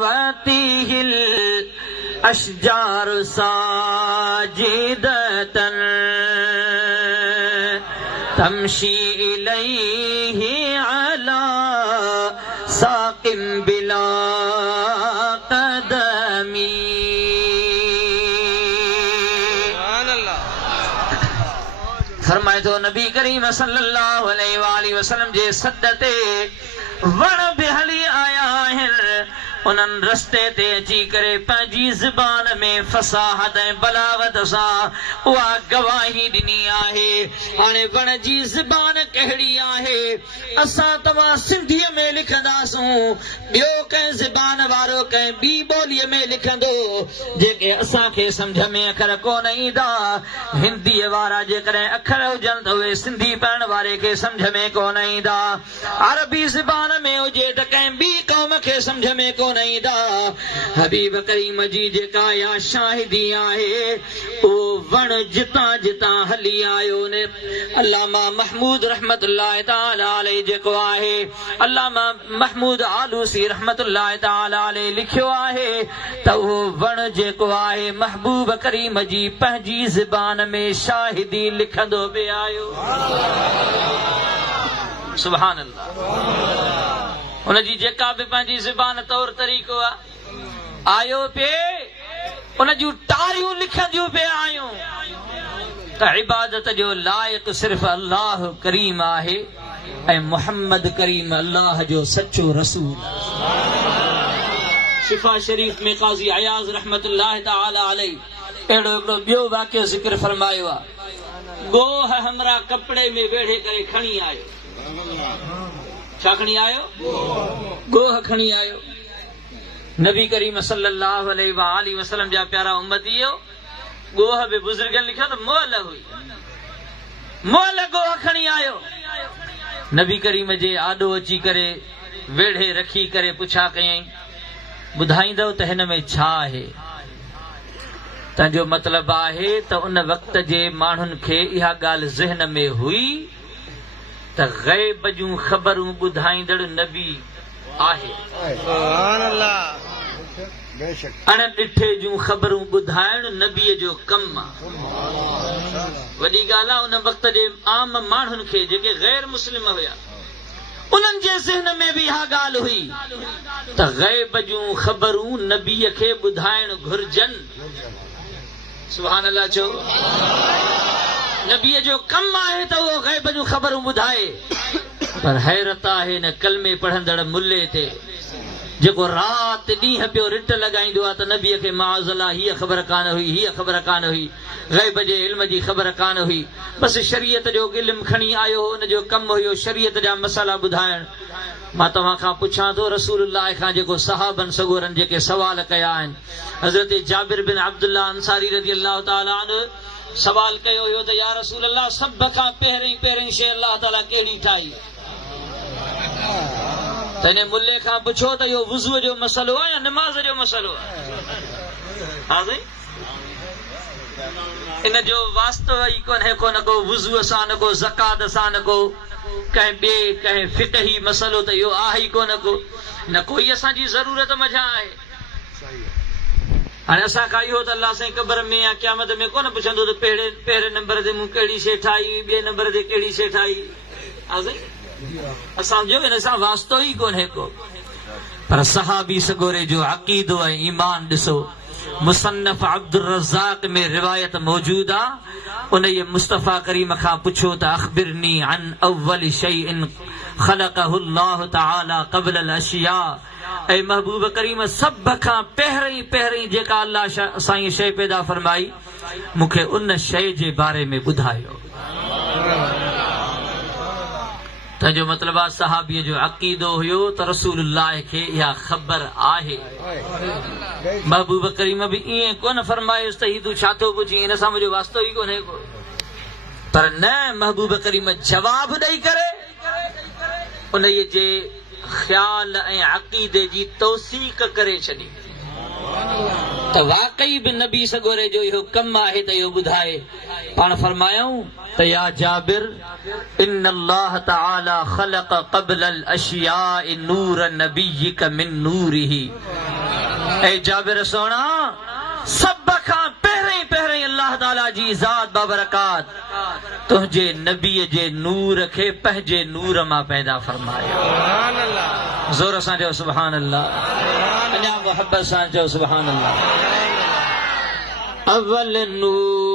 वतीहिल अशजारु साजिदतन तमशी इलैहि अला साकिम बिला कदमी। फरमाए तो नबी करीम सल्लल्लाहु अलैहि वसल्लम जे सदते वण बि हली आया आहिनि। उन्हनि रस्ते ते अची करे पंहिंजी ज़बान में फसाहत ऐं बलागत सां उहा गवाही ॾिनी आहे। हाणे वण जी ज़बान कहिड़ी आहे असां तव्हां सिंधीअ में लिखंदासूं, ॿियो कंहिं ज़बान वारो कंहिं ॿी ॿोलीअ में लिखंदो जेके असांखे सम्झ में अखर कोन ईंदा। हिंदीअ वारा जेकॾहिं अखर हुजनि त उहे सिंधी पढ़ण वारे खे सम्झ में कोन ईंदा। अरबी ज़बान में हुजे त कंहिं ॿी क़ौम खे सम्झ में कोन ईंदा। हबीब करीम जी जेका या शाहिदी आहे उहो वण जितां जितां हली आयो ने। अल्लामा महमूद रहमतुल्लाह ताला अलैहि जेको आहे, अल्लामा महमूद आलूसी रहमतुल्लाह ताला अलैहि लिखियो आहे त उहो वण जेको आहे महबूब करीम जी पंहिंजी ज़बान में शाहिदी लिखंदो बि आयो। सुभान अल्लाह। उनजी जेका बि पंहिंजी ज़बान तौर तरीक़ो आहे आयो पे उन जूं टारियूं लिखंदियूं पे आयूं त इबादत जो लाइक़ सिर्फ़ अल्लाह करीम आहे ऐं मोहम्मद करीम अल्लाह जो सचो रसूल। शिफा शरीफ में क़ाज़ी अयाज़ रहमतुल्लाह ताला अलैहि अहिड़ो हिकिड़ो ॿियो वाक़ियो ज़िक्र फरमायो आहे। गोह हमरा कपिड़े में वेढ़े करे खणी आयो। छा खणी आयो? गोह खणी आयो। नबी करीम सल्लल्लाहु अलैहि वसल्लम जा प्यारा उम्मती गोह बि बुज़ुर्गनि लिखियो त मोल हुई, मोल गोह खणी आयो। नबी करीम जे आॾो अची करे वेढ़े रखी करे पुछा कयईं ॿुधाईंदव त हिन में छा आहे? तंहिंजो मतिलबु आहे त उन वक़्त जे माण्हुनि खे इहा ॻाल्हि ज़हन में हुई त ग़ैब जूं ख़बरूं ॿुधाईंदड़ नबी आहे। अणॾिठे जूं ख़बरूं ॿुधाइण नबीअ जो कमु आहे। वॾी ॻाल्हि आहे उन वक़्त जे आम माण्हुनि खे जेके गैर मुस्लिम हुया उन्हनि जे ज़हन में बि इहा ॻाल्हि हुई त ग़ैब जूं ख़बरूं नबीअ खे ॿुधाइण घुर्जनि। सुभान अल्लाह चओ। नबीअ जो कमु आहे त उहो ग़ैब जूं ख़बरूं ॿुधाए। पर हैरत आहे न कलमे पढ़ंदड़ मुल्ले ते जेको राति ॾींहं पियो रिट लॻाईंदो आहे त नबीअ खे माअज़ल्लाह हीअ ख़बर कान हुई, हीअ ख़बर कान हुई, ग़ैब जे इल्म जी ख़बर कान हुई। बसि शरीयत जो इल्मु खणी आयो हो, हुन जो कमु हुयो शरीयत जा मसाला ॿुधाइण। मां तव्हां खां पुछां थो रसूलुल्लाह खां जेको सहाबनि सगोरनि जेके सवाल कया आहिनि। हज़रत जाबिर बिन अब्दुल्लाह अंसारी रज़ियल्लाहु ताला अन्हु सवाल कयो हुयो त या रसूल अल्लाह सभ खां पहिरीं शइ अल्लाह ताला कहिड़ी ठाही? त हिन मुल्ले खां पुछो त इहो वुज़ूअ जो मसइलो आहे या नमाज़ जो मसइलो आहे? हा साईं, इन जो वास्तो ई कोन्हे को न को वुज़ूअ सां, न को ज़कात सां, न को कंहिं ॿिए कंहिं फ़िक़ही मसइलो त इहो आहे ई कोन को, न कोई असांजी ज़रूरत मझा आहे। हाणे असां खां इहो त अल्लाह साईं क़बर में या क़यामत में कोन पुछंदो त पहिरें नंबर ते मूं कहिड़ी शइ ठाही, ॿिए नंबर ते कहिड़ी शइ ठाही। हा साईं, असांजो हिन सां वास्तो ई कोन्हे को। पर सहाबी सगोरे जो अक़ीदो ऐं ईमान ॾिसो। मुसन्नफ़ अब्दुर रज़्ज़ाक़ में रिवायत मौजूद आहे। उन ये मुस्तफ़ा करीम खां पुछो त अख़बिरनी अन अव्वल शैइन ख़लक़हु अल्लाह तआला क़ब्ल अल अशिया। ऐं महबूब करीम सभ खां पहिरीं जेका अल्लाह साईं शइ पैदा फरमाई मूंखे उन शइ जे बारे में ॿुधायो। तंहिंजो मतिलबु आहे सहाबीअ जो अक़ीदो हुयो त रसूलुल्लाह खे इहा ख़बर आहे। महबूब करीम बि ईअं कोन फरमायोसि त हीउ तूं छा थो पुछी, हिन सां मुंहिंजो वास्तो ई कोन्हे को। पर न, महबूब करीम जवाबु ॾेई करे उन जे ख़्याल ऐं अक़ीदे जी तौसीक़ करे छॾी। तो वाकई भी नबी सगोरे जो इहो कम आहे त इहो ॿुधाए पाण फरमायूं त या जाबिर इन अल्लाह तआला खलक क़ब्ल अल अशियाء नूर नबियक मिन नूरिही। ए जाबिर सोना सब खां पहिरीं अल्लाह ताला जी ज़ात बाबरकात तुंहिंजे नबीअ जे नूर खे पंहिंजे नूर मां पैदा फरमायो। ज़ोर सां चओ सुभान अल्लाह, अञा मोहब्बत सां चओ सुभान अल्लाह। अव्वल नूर